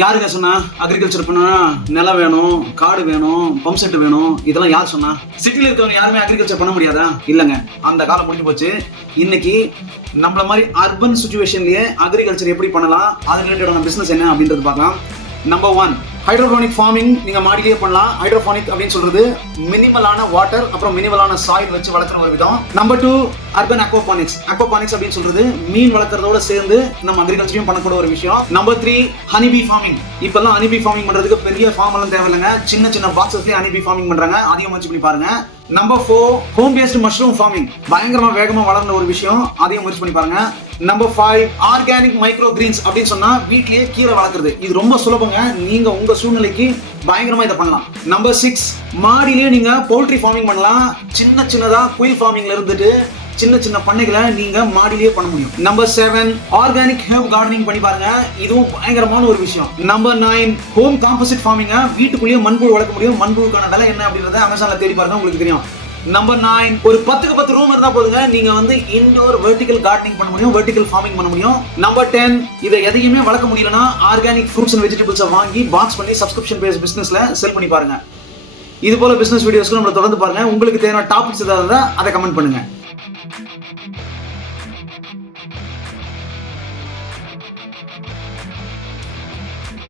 யாருங்க சொன்னா அக்ரிகல்ச்சர் பண்ணா நிலம் வேணும், காடு வேணும், பம்ப் செட் வேணும், இதெல்லாம் யார் சொன்னா? சிட்டில இருக்கவங்க யாருமே அக்ரிகல்ச்சர் பண்ண முடியாதா? இல்லங்க, அந்த காலம் முடிஞ்சு போச்சு. இன்னைக்கு நம்மள மாதிரி அர்பன் சிச்சுவேஷன்லயே அக்ரிகல்ச்சர் எப்படி பண்ணலாம், அது ரிலேட்டடான பிசினஸ் என்ன அப்படின்றது பார்க்கலாம். Number 1, hydroponic farming. நீங்க மாடியிலேயே பண்ணலாம். ஹைட்ரோபோனிக் அப்படின்னு சொல்றது மினிமலான வாட்டர் அப்புறம் மினிமலான சாயில் வச்சு வளர்க்குற ஒரு விதம். Number 2, urban aquaponics. அக்வாபானிக்ஸ் அப்படின்னு சொல்றது மீன் வளர்க்கறதோட சேர்ந்து நம்ம அக்ரிகல்ச்சரையும் பண்ணக்கூடிய ஒரு விஷயம். Number 3, honeybee farming. இப்பெல்லாம் ஹனிபி ஃபார்மிங் பண்றதுக்கு பெரிய ஃபார்ம் எல்லாம் தேவையில்லைங்க. சின்ன சின்ன பாக்ஸஸ்லயே ஹனிபி ஃபார்மிங் பண்றாங்க. அதையும் முயற்சி பண்ணி பாருங்க. Number 4, home based mushroom farming. பயங்கரமா வேகமா வளர்ந்த ஒரு விஷயம். அதையும் முயற்சி பண்ணி பாருங்க. நம்பர் 5, ஆர்கானிக் மைக்ரோ கிரீன்ஸ் அப்படின்னு சொன்னா வீட்லயே கீரை வளர்க்குறது. இது ரொம்ப சுலபங்க. நீங்க உங்க சூழ்நிலைக்கு பயங்கரமா இதை பண்ணலாம். நம்பர் 6, மாடியிலேயே நீங்க பவுல்ட்ரி ஃபார்மிங் பண்ணலாம். சின்ன சின்னதா குயில் ஃபார்மிங்ல இருந்துட்டு சின்ன சின்ன பண்ணைகளை நீங்க மாடியிலேயே பண்ண முடியும். நம்பர் 7, ஆர்கானிக் ஹெர்ப் கார்டனிங் பண்ணி பாருங்க. இதுவும் பயங்கரமான ஒரு விஷயம். Number 9, home composite farming. வீட்டுக்குள்ளேயே மண்புழு வளர்க்க முடியும். மண்புழுக்கான விலை என்ன அப்படின்றத அமேசான்ல தேடி பாருங்க, உங்களுக்கு தெரியும். நம்பர் 9, ஒரு 10க்கு 10 ரூம் இருந்தா போதுங்க. நீங்க வந்து இன்டோர் வெர்டிகல் கார்டனிங் பண்ண முடியும், வெர்டிகல் ஃபார்மிங் பண்ண முடியும். நம்பர் 10, இதை எதையுமே வளர்க்க முடியலனா ஆர்கானிக் ஃப்ரூட்ஸ் அண்ட் வெஜிடபிள்ஸை வாங்கி பாக்ஸ் பண்ணி சப்ஸ்கிரிப்ஷன் பேஸ் பிசினஸ்ல செல் பண்ணி பாருங்க. இது போல பிசினஸ் வீடியோஸ்க்கு நம்மளை தொடர்ந்து பாருங்க. உங்களுக்கு தேவையான டாபிக்ஸ் ஏதாவது இருந்தா அதை கமெண்ட் பண்ணுங்க.